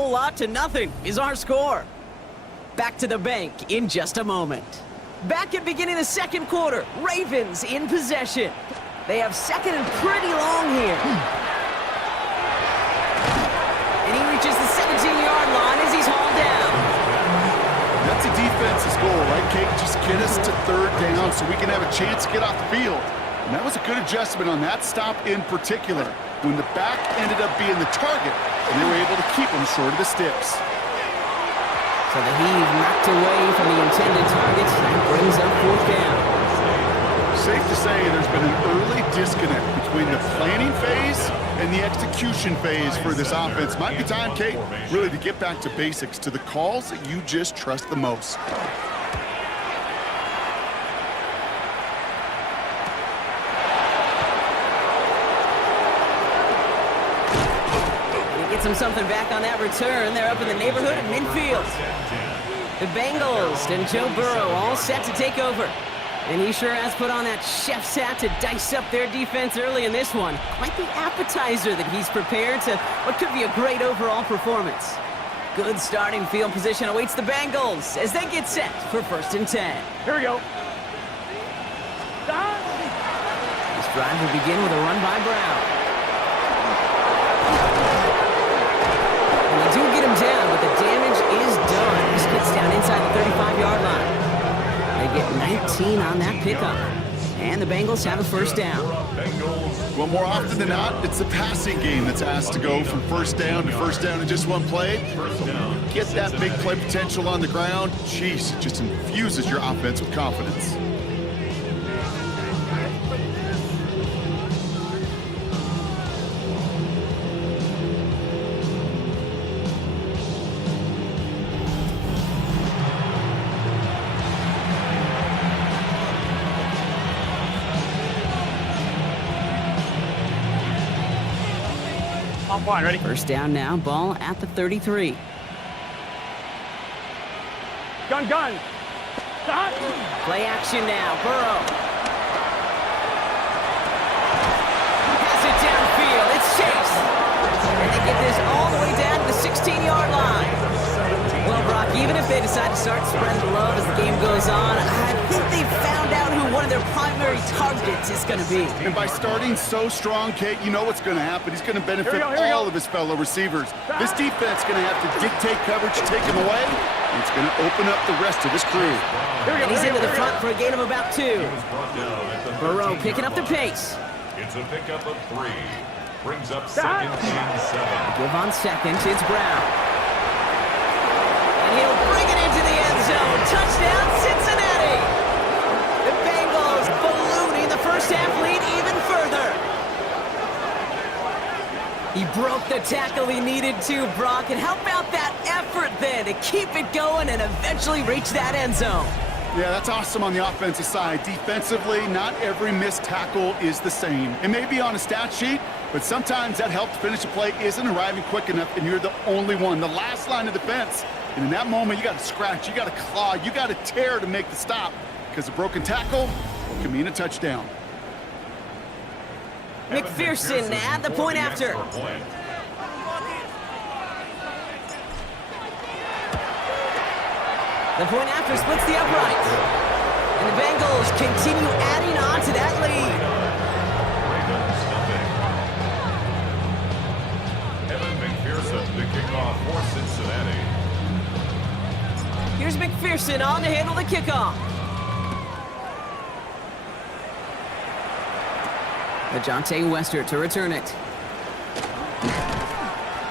whole lot to nothing is our score. Back to the bank in just a moment. Back at beginning the second quarter, Ravens in possession. They have second and pretty long here. And he reaches the 17-yard line as he's hauled down. That's a defense's goal, right, Kate? Just get us to third down so we can have a chance to get off the field. And that was a good adjustment on that stop in particular, when the back ended up being the target, and they were able to keep him short of the sticks. So the heave knocked away from the intended targets and brings up fourth down. Safe to say there's been an early disconnect between the planning phase and the execution phase for this offense. Might be time, Kate, really to get back to basics, to the calls that you just trust the most. Gets him something back on that return. They're up in the neighborhood of midfield. The Bengals and Joe Burrow all set to take over. And he sure has put on that chef's hat to dice up their defense early in this one. Quite the appetizer that he's prepared to what could be a great overall performance. Good starting field position awaits the Bengals as they get set for 1st and 10. Here we go. This drive will begin with a run by Brown. They do get him down, but the damage is done. This gets down inside the 35-yard line. They get 19 on that pickup. And the Bengals have a 1st down. Well, more often than not, it's the passing game that's asked to go from 1st down to 1st down in just one play. Get that big play potential on the ground. Jeez, it just infuses your offense with confidence. Line, ready? 1st down now, ball at the 33. Gun. Stop. Play action now, Burrow. Pass it downfield, it's Chase. And they get this all the way down to the 16-yard line. Well, Brock, even if they decide to start spreading the love as the game goes on, I think they've found out who one of their primary targets is going to be. And by starting so strong, Kate, you know what's going to happen. He's going to benefit all of his fellow receivers. This defense is going to have to dictate coverage, take him away, and it's going to open up the rest of his crew. And he's into the front for a gain of about 2. Burrow picking up the pace. It's a pickup of 3. Brings up 2nd and 7. Give on 2nd, it's Brown. And he'll bring it into the end zone. Touchdown, Cincinnati! The Bengals ballooning the 1st half lead even further. He broke the tackle he needed to, Brock. And how about that effort then to keep it going and eventually reach that end zone? Yeah, that's awesome on the offensive side. Defensively, not every missed tackle is the same. It may be on a stat sheet, but sometimes that help to finish a play isn't arriving quick enough, and you're the only one, the last line of defense. And in that moment, you got to scratch, you got to claw, you got to tear to make the stop, because a broken tackle can mean a touchdown. McPherson at the point after. The point after splits the upright. And the Bengals continue adding on to that lead. McPherson to kick off for Cincinnati. Here's McPherson on to handle the kickoff. DeJounte Wester to return it.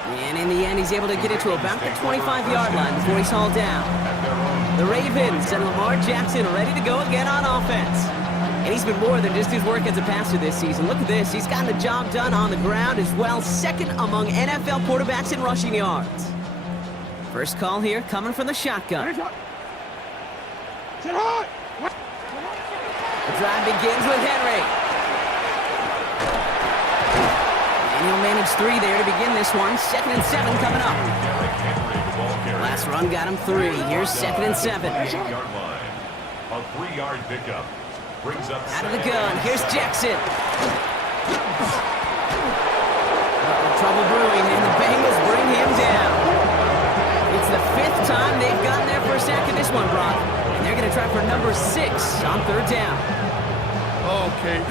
And in the end, he's able to get it to about the 25-yard line before he's hauled down. The Ravens and Lamar Jackson ready to go again on offense. And he's been more than just his work as a passer this season. Look at this. He's gotten the job done on the ground as well. 2nd among NFL quarterbacks in rushing yards. First call here coming from the shotgun. The drive begins with Henry. And he'll manage 3 there to begin this one. 2nd and 7 coming up. Last run got him 3. Here's 2nd and 7. 8-yard line. A 3-yard pickup. Brings up out of the gun. Here's Jackson. Trouble brewing, and the Bengals bring him down. this one, Brock. And they're going to try for number 6 on 3rd down. Okay.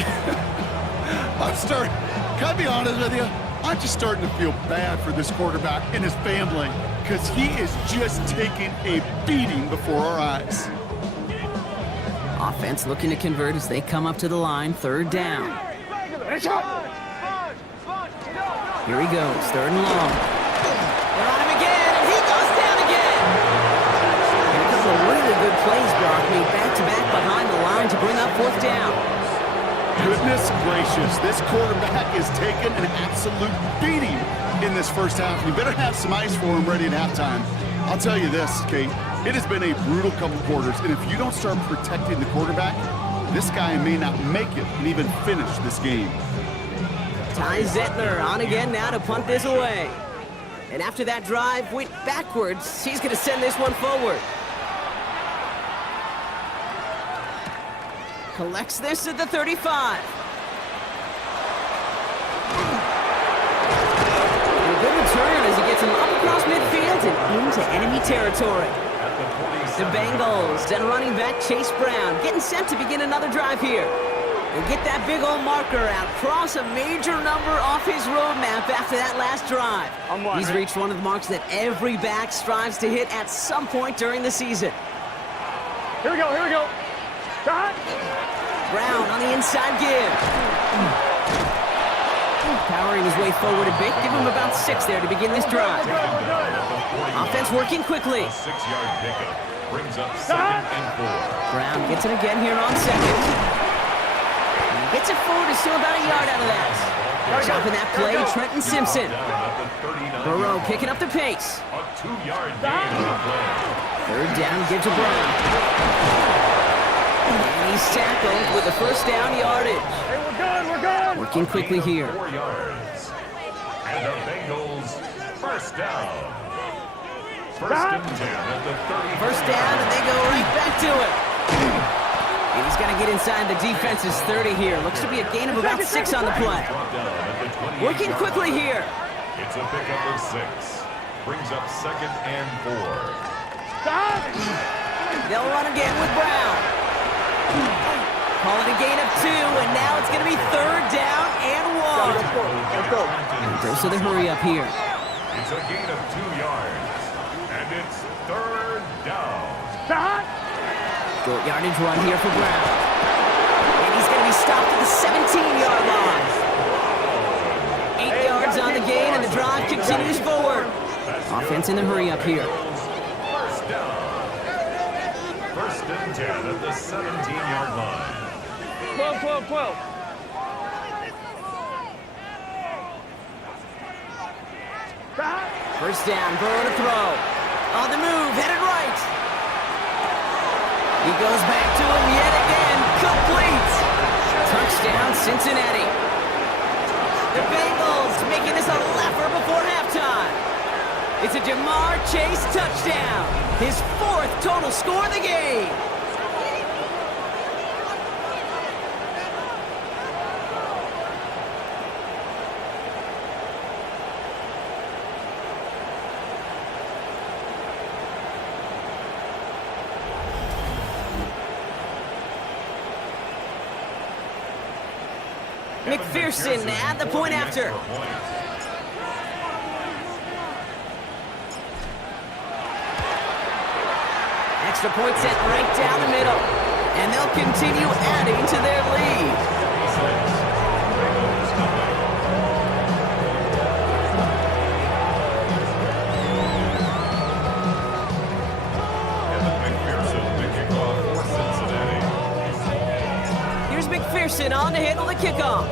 Can I be honest with you? I'm just starting to feel bad for this quarterback and his family because he is just taking a beating before our eyes. Offense looking to convert as they come up to the line, 3rd down. Here he goes, 3rd and long. They're on him again, and he goes down again. And a couple of really good plays, Brock, made back-to-back behind the line to bring up 4th down. Goodness gracious, this quarterback is taking an absolute beating in this first half. You better have some ice for him ready at halftime. I'll tell you this, Kate, it has been a brutal couple quarters, and if you don't start protecting the quarterback, this guy may not make it and even finish this game. Ty Zettler on again now to punt this away. And after that drive went backwards, he's going to send this one forward. Collects this at the 35. And a good return as he gets him up across midfield and into enemy territory. The Bengals, then running back Chase Brown, getting set to begin another drive here. And get that big old marker out, cross a major number off his roadmap after that last drive. He's reached one of the marks that every back strives to hit at some point during the season. Here we go. Shot. Brown on the inside give. Powering his way forward a bit, give him about 6 there to begin this drive. Offense working quickly. 6-yard pickup brings up 2nd and 4. Brown gets it again here on 2nd. And gets it forward to still about a yard out of that. Chopping that play, Trenton Simpson. Burrow picking up the pace. A 2-yard gain on the play. 3rd down, gives to Brown. And he's tackled with the 1st down yardage. Hey, we're good. Working quickly here. 4 yards. And the Bengals, 1st down. 1st and 10 at the 30. 1st down, and they go right back to it. And he's got to get inside the defense's 30 here. Looks to be a gain of about 6 on the play. Working quickly here. It's a pickup of 6. Brings up 2nd and 4. They'll run again with Brown. Call it a gain of 2, and now it's going to be 3rd down and 1. Let's go. And goes to the hurry up here. It's a gain of 2 yards. And it's 3rd down. Shot. Short yardage run here for Brown. And he's going to be stopped at the 17-yard line. 8 yards on the gain, and the drive continues forward. Offense in the hurry up here. 1st down. 1st and 10 at the 17-yard line. 12. Shot. 1st down, Burrow to throw. On the move, headed right. He goes back to him yet again. Complete. Touchdown, Cincinnati. The Bengals making this a laugher before halftime. It's a Jamar Chase touchdown. His 4th total score of the game. McPherson at the point after. Extra point set right down the middle. And they'll continue adding to their lead. Here's McPherson on to handle the kickoff.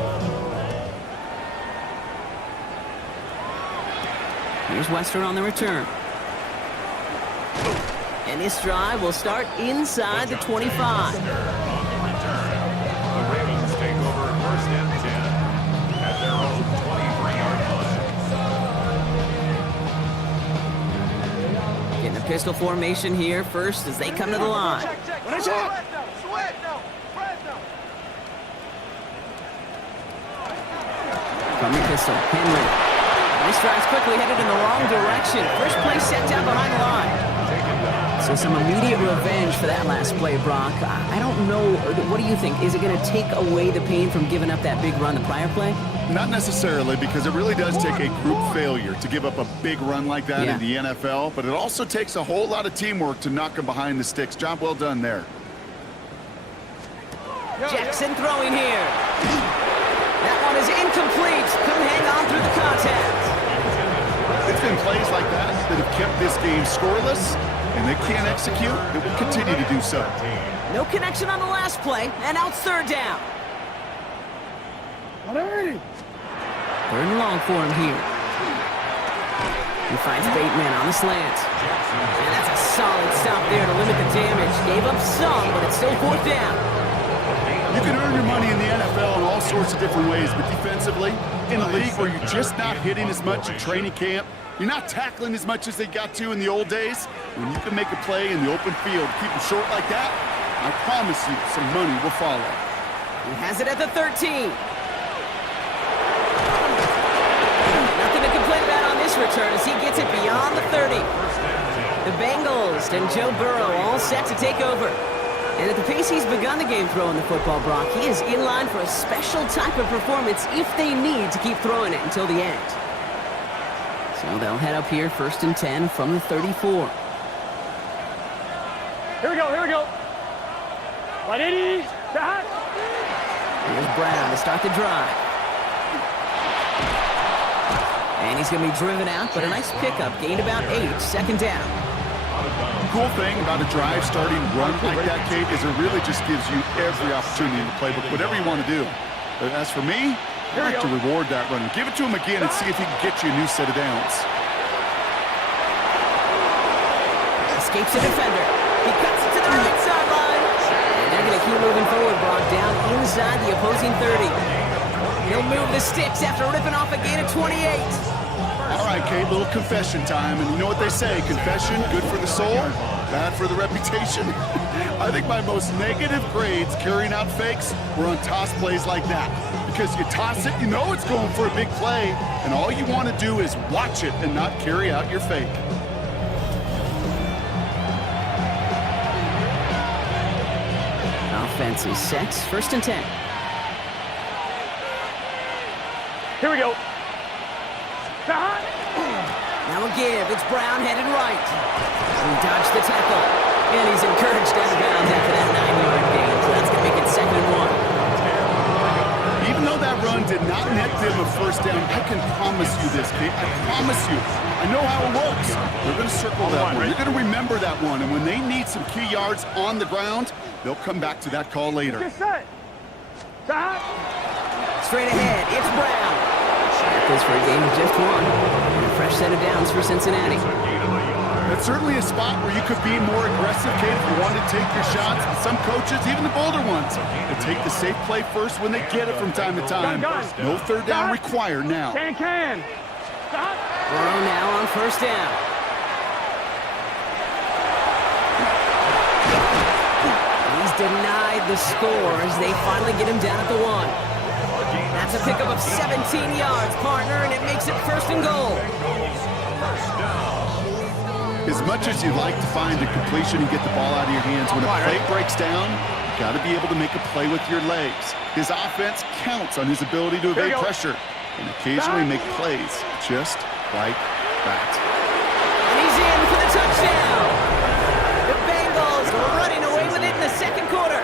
Here's Wester on the return. And this drive will start inside the 25. On the return, the Ravens take over 1st and 10 at their own 23-yard line. Getting a pistol formation here first as they come to the line. From the pistol, Henry. This drive's quickly headed in the wrong direction. First play set down behind the line. So some immediate revenge for that last play, Brock. I don't know. What do you think? Is it going to take away the pain from giving up that big run the prior play? Not necessarily, because it really does take a group failure to give up a big run like that in the NFL, but it also takes a whole lot of teamwork to knock them behind the sticks. Job well done there. Jackson throwing here. That one is incomplete. Couldn't hang on through the contact. It's been plays like that that have kept this game scoreless, and they can't execute. It will continue to do so. No connection on the last play, and now it's third down. Third and long for him here. He finds Bateman on the slant. And that's a solid stop there to limit the damage. Gave up some, but it's still fourth down. You can earn your money in the NFL in all sorts of different ways, but defensively, in a league where you're just not hitting as much in training camp, you're not tackling as much as they got to in the old days, when you can make a play in the open field, keep them short like that, I promise you some money will follow. He has it at the 13. Nothing to complain about on this return as he gets it beyond the 30. The Bengals and Joe Burrow all set to take over. And at the pace he's begun the game throwing the football, Brock, he is in line for a special type of performance if they need to keep throwing it until the end. So they'll head up here, 1st and 10 from the 34. Here we go. 180. Here's Brown to start the drive. And he's going to be driven out, but a nice pickup, gained about 8, second down. The cool thing about a drive starting run like that, Kate, is it really just gives you every opportunity in the playbook, whatever you want to do. But as for me, I like to reward that run. Give it to him again and see if he can get you a new set of downs. Escapes a defender. He cuts it to the right sideline. And they're going to keep moving forward, Brock, down inside the opposing 30. He'll move the sticks after ripping off a gain of 28. All right, Kate, little confession time. And you know what they say, confession, good for the soul, bad for the reputation. I think my most negative grades carrying out fakes were on toss plays like that. Because you toss it, you know it's going for a big play, and all you want to do is watch it and not carry out your fake. Offense is set, 1st and 10. Here we go. Now a give. It's Brown headed right. He dodged the tackle. And he's encouraged out of bounds after that 9-yard gain. So that's going to make it 2nd and 1. Even though that run did not net them a 1st down, I can promise you this, Kate. I promise you. I know how it works. They're going to circle that one. You're going to remember that one. And when they need some key yards on the ground, they'll come back to that call later. Straight ahead. It's Brown. That goes for a gain of just 1. And a fresh set of downs for Cincinnati. That's certainly a spot where you could be more aggressive, Kate, if you wanted to take your shots. Some coaches, even the bolder ones, will take the safe play first when they get it from time to time. No 3rd down required now. Can. Burrow now on 1st down. He's denied the score as they finally get him down at the 1. That's a pickup of 17 yards, partner, and it makes it 1st and goal. As much as you'd like to find a completion and get the ball out of your hands, when a play breaks down, you've got to be able to make a play with your legs. His offense counts on his ability to evade pressure and occasionally make plays just like that. And he's in for the touchdown. The Bengals are running away with it in the 2nd quarter.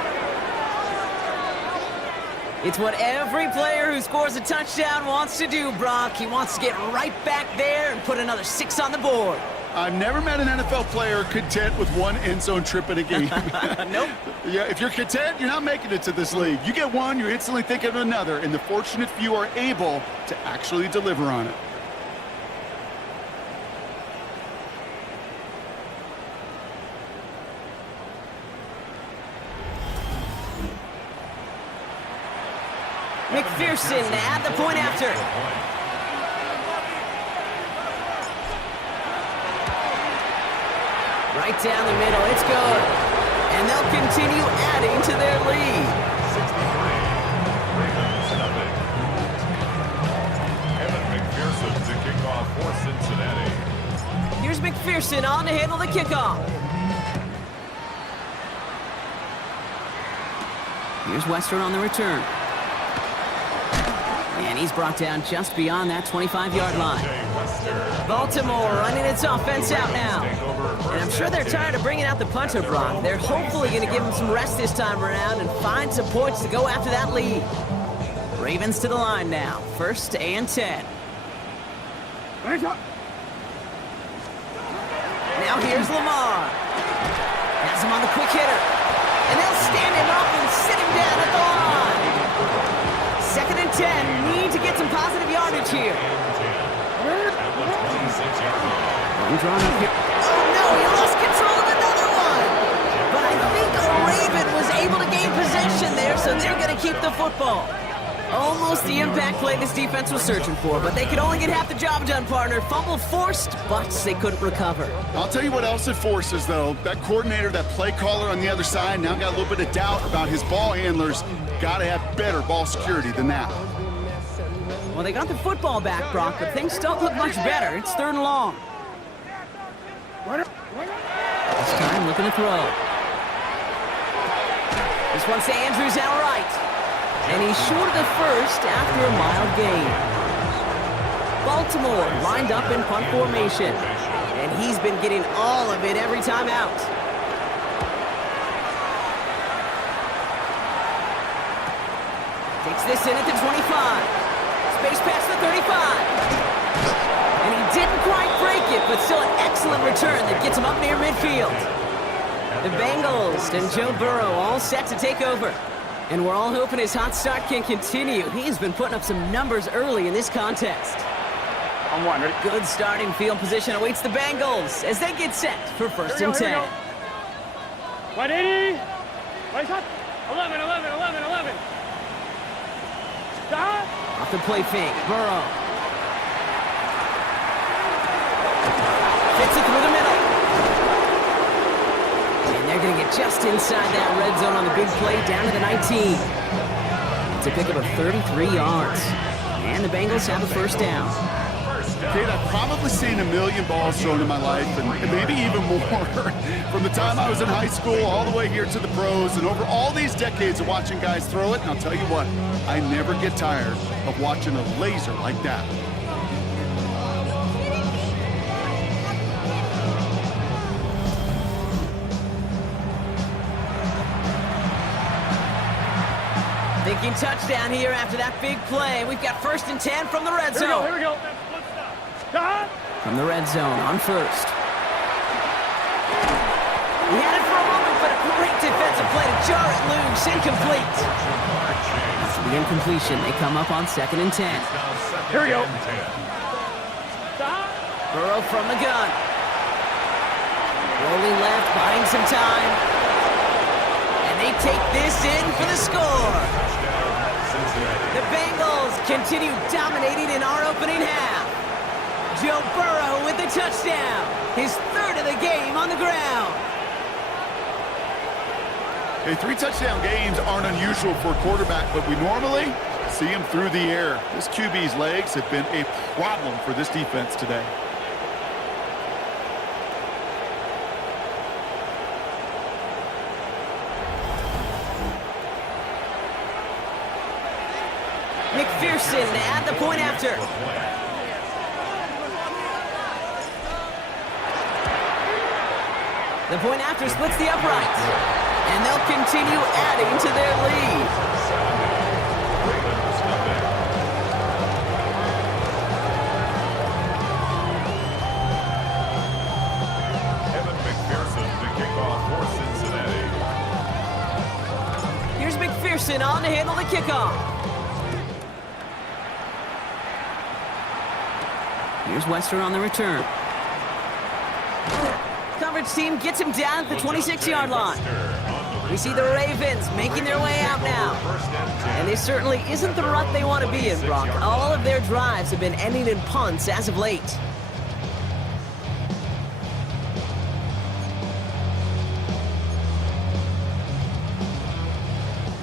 It's what every player who scores a touchdown wants to do, Brock. He wants to get right back there and put another 6 on the board. I've never met an NFL player content with one end zone trip in a game. Nope. Yeah, if you're content, you're not making it to this league. You get one, you're instantly thinking of another, and the fortunate few are able to actually deliver on it. McPherson at the point after. Right down the middle, it's good. And they'll continue adding to their lead. 63. Evan McPherson to kick off for Cincinnati. Here's McPherson on to handle the kickoff. Here's Western on the return. And he's brought down just beyond that 25-yard line. Baltimore running its offense out now. And I'm sure they're tired of bringing out the punter, Brock. They're hopefully going to give him some rest this time around and find some points to go after that lead. Ravens to the line now. 1st and 10. Now here's Lamar. Has him on the quick hitter. And they'll stand him up and sit him down at the line. 2nd and 10. Need to get some positive yardage here. One drawn up here. Oh no, he lost control of another one. But I think a Raven was able to gain possession there, so they're going to keep the football. Almost the impact play this defense was searching for, but they could only get half the job done, partner. Fumble forced, but they couldn't recover. I'll tell you what else it forces, though. That coordinator, that play caller on the other side, now got a little bit of doubt about his ball handlers. Got to have better ball security than that. Well, they got the football back, Brock, but things don't look much better. It's 3rd and long. This time, looking to throw. This one's to Andrews out right. And he's short of the first after a mild gain. Baltimore lined up in punt formation. And he's been getting all of it every time out. Takes this in at the 25. Space past the 35. And he didn't quite break it, but still an excellent return that gets him up near midfield. The Bengals and Joe Burrow all set to take over. And we're all hoping his hot start can continue. He's been putting up some numbers early in this contest. On one, ready? Good starting field position awaits the Bengals as they get set for 1st and 10. 180. Right shot. 11, 11, 11, 11. Stop. Off the play fake, Burrow. Fits it through the middle. And they're going to get just inside that red zone on the big play down to the 19. It's a pickup of 33 yards. And the Bengals have a 1st down. Kate, I've probably seen a million balls thrown in my life, and maybe even more. From the time I was in high school all the way here to the pros, and over all these decades of watching guys throw it, and I'll tell you what, I never get tired of watching a laser like that. Thinking touchdown here after that big play. We've got 1st and 10 from the red zone. Here we go. Stop. From the red zone on 1st. He had it for a moment, but a great defensive play to jar it loose. Incomplete. After the incompletion, they come up on 2nd and 10. Here we go. Stop. Burrow from the gun. Rolling left, buying some time. And they take this in for the score. The Bengals continue dominating in our opening half. Joe Burrow with the touchdown. His 3rd of the game on the ground. Hey, 3 touchdown games aren't unusual for a quarterback, but we normally see him through the air. This QB's legs have been a problem for this defense today. McPherson to add the point after. The point after splits the upright. And they'll continue adding to their lead. Evan McPherson to kick off for Cincinnati. Here's McPherson on to handle the kickoff. Here's Western on the return. Coverage team gets him down at the 26-yard line. We see the Ravens making their way out now. And this certainly isn't the rut they want to be in, Brock. All of their drives have been ending in punts as of late.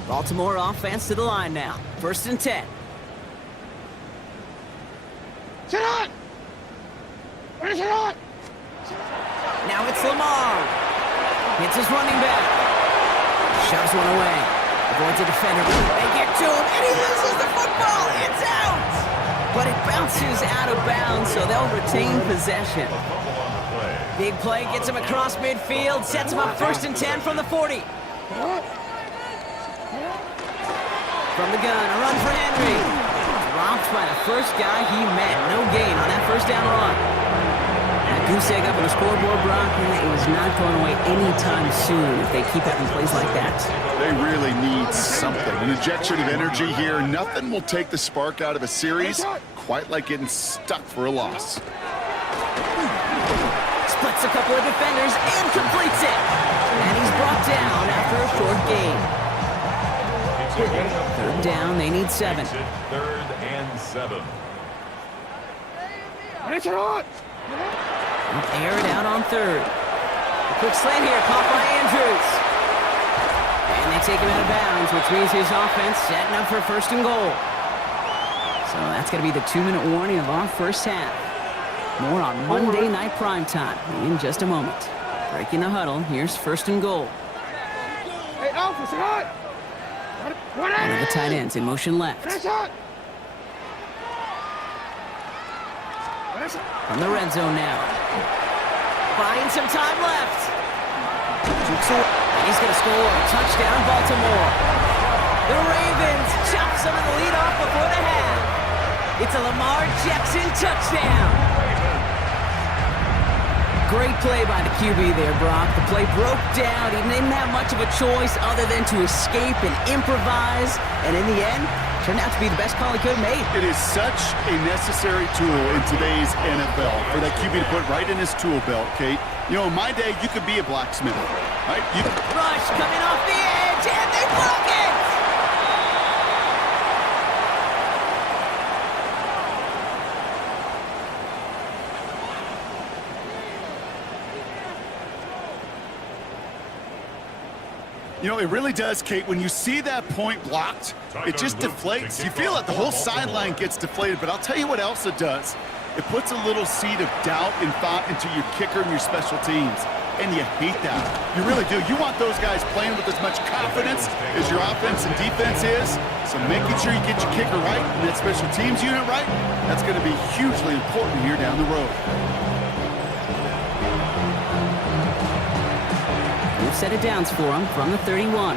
Baltimore offense to the line now. 1st and 10. Sit on. Where's it on? Now it's Lamar. Hits his running back. Shoves one away. Avoids a defender. They get to him, and he loses the football. It's out! But it bounces out of bounds, so they'll retain possession. Big play gets him across midfield, sets him up 1st and 10 from the 40. From the gun, a run for Henry. Dropped by the first guy he met. No gain on that 1st down run. That goose egg up on the scoreboard, Brock, it is not going away anytime soon if they keep having plays like that. They really need something. An injection of energy here. Nothing will take the spark out of a series quite like getting stuck for a loss. Splits a couple of defenders and completes it. And he's brought down after a short gain. 3rd down, they need 7. 3rd and 7. Air it out on 3rd. A quick slant here, caught by Andrews. And they take him out of bounds, which means his offense setting up for 1st and goal. So that's going to be the 2-minute warning of our 1st half. More on Monday Night Primetime in just a moment. Breaking the huddle, here's 1st and goal. Hey, Alpha, hot! One of the tight ends in motion left. From the red zone now. Buying some time left. And he's going to score a touchdown, Baltimore. The Ravens chop some of the lead off before the half. It's a Lamar Jackson touchdown. Great play by the QB there, Brock. The play broke down. He didn't have much of a choice other than to escape and improvise. And in the end, turned out to be the best call he could have made. It is such a necessary tool in today's NFL for that QB to put right in his tool belt, Kate. You know, in my day, you could be a blacksmith, right? Rush coming off the edge, and they block it! You know, it really does, Kate. When you see that point blocked, it just deflates. You feel like the whole sideline gets deflated, but I'll tell you what else it does. It puts a little seed of doubt and thought into your kicker and your special teams, and you hate that. You really do. You want those guys playing with as much confidence as your offense and defense is, so making sure you get your kicker right and that special teams unit right, that's going to be hugely important here down the road. We've set it downs for him from the 31.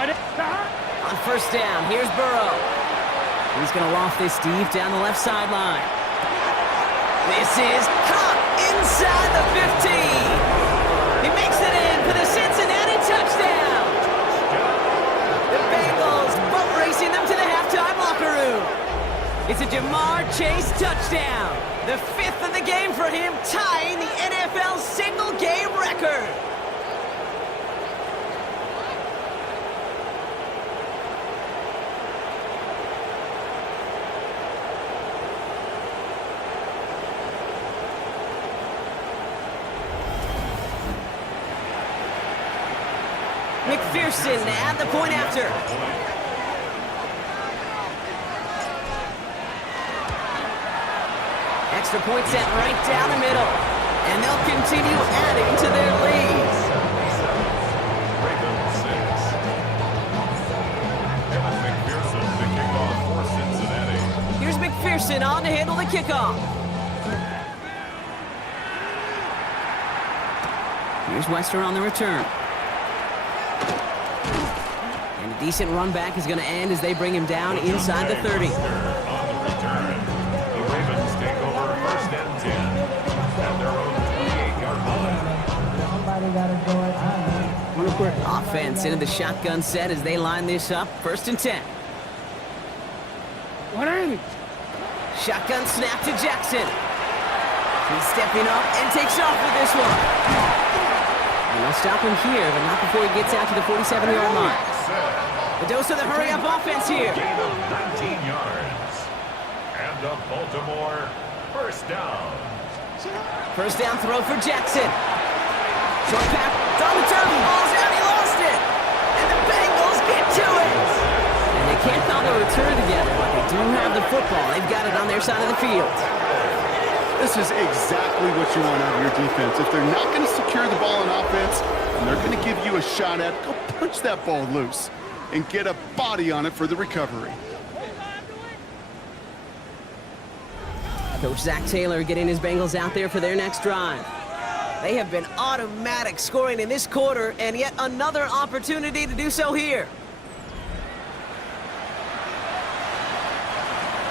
On 1st down, here's Burrow. He's going to loft this deep down the left sideline. This is caught inside the 15. He makes it in for the Cincinnati touchdown. The Bengals boat racing them to the halftime locker room. It's a Jamar Chase touchdown. The 5th of the game for him, tying the NFL single-game record. McPherson to add the point after. Extra point set right down the middle. And they'll continue adding to their lead. Ravens 6. Kevin McPherson, the kickoff for Cincinnati. Here's McPherson on to handle the kickoff. Here's Wester on the return. And a decent run back is going to end as they bring him down inside the 30. On the return, the Ravens take over 1st and 10 at their own 28-yard line. Offense into the shotgun set as they line this up. 1st and 10. Shotgun snap to Jackson. He's stepping up and takes off with this one. And they'll stop him here, but not before he gets out to the 47-yard line. A dose of the hurry-up offense here. Gain of 19 yards. And the Baltimore 1st down. 1st down throw for Jackson. Short pass, it's on the turn, ball's out, he lost it. And the Bengals get to it. And they can't call the return together, but they do have the football. They've got it on their side of the field. The this is exactly what you want out of your defense. If they're not going to secure the ball on offense, and they're going to give you a shot at, go punch that ball loose and get a body on it for the recovery. Coach Zach Taylor getting his Bengals out there for their next drive. They have been automatic scoring in this quarter, and yet another opportunity to do so here.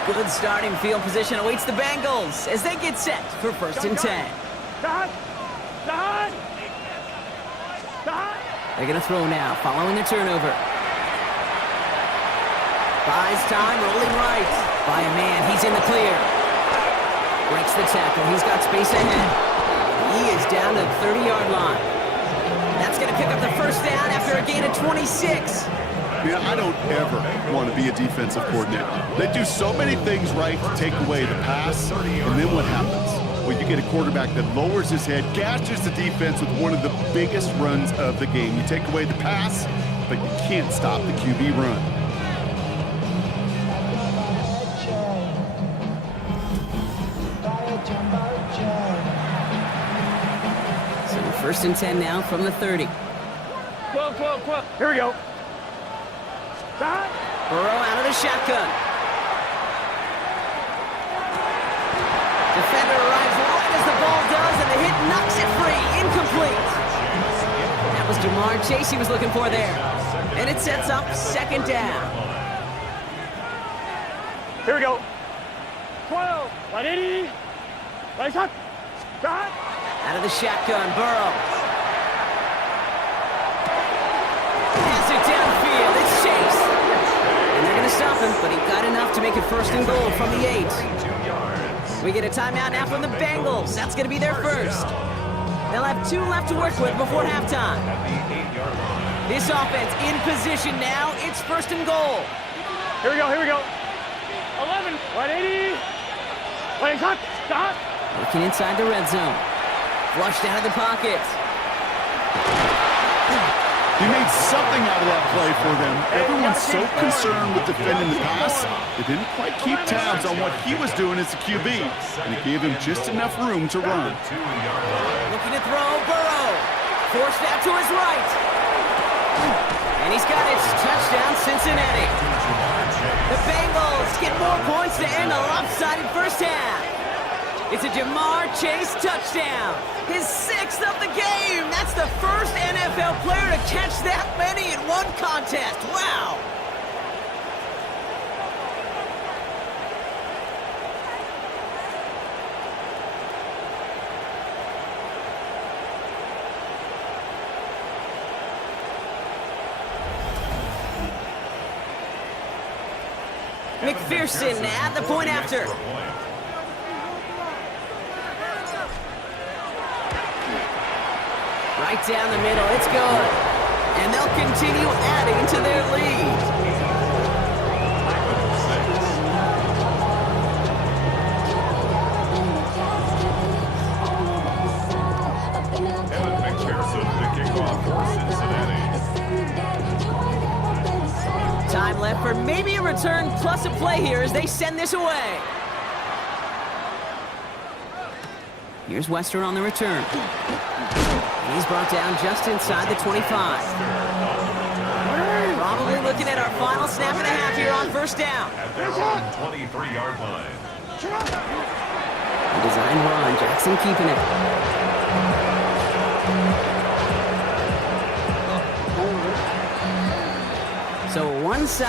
Good starting field position awaits the Bengals as they get set for 1st and 10. They're going to throw now, following the turnover. Buys time, rolling right. By a man, he's in the clear. Breaks the tackle, he's got space ahead. He is down to the 30-yard line. That's going to pick up the first down after a gain of 26. Yeah, I don't ever want to be a defensive coordinator. They do so many things right to take away the pass, and then what happens? Well, you get a quarterback that lowers his head, gashes the defense with one of the biggest runs of the game. You take away the pass, but you can't stop the QB run. So 1st and 10 now from the 30. Here we go. Burrow out of the shotgun. Defender arrives right as the ball does, and the hit knocks it free. Incomplete. That was Jamar Chase he was looking for there. And it sets up 2nd down. Here we go. 12. 180. Right shot. Shot. Out of the shotgun, Burrow. Pass it downfield. It's Chase. And they're going to stop him, but he got enough to make it 1st and goal from the 8. We get a timeout now from the Bengals. That's going to be their first. They'll have 2 left to work with before halftime. This offense in position now. It's 1st and goal. Here we go. 11. 180. Right shot. Shot. Working inside the red zone. Flushed out of the pocket. He made something out of that play for them. Everyone's so concerned with defending the pass, they didn't quite keep tabs on what he was doing as a QB, and it gave him just enough room to run. Looking to throw, Burrow. Forced out to his right. And he's got it. Touchdown, Cincinnati. The Bengals get more points to end a lopsided first half. It's a Jamar Chase touchdown. His 6th of the game. That's the first NFL player to catch that many in one contest. Wow. McPherson at the point after. Right down the middle, it's good. And they'll continue adding to their lead. Evan McPherson to kick off for Cincinnati. Time left for maybe a return plus a play here as they send this away. Here's Wester on the return. He's brought down just inside the 25. Probably looking at our final snap and a half here on 1st down. At their own 23-yard line. A design run, Jackson keeping it. So one side.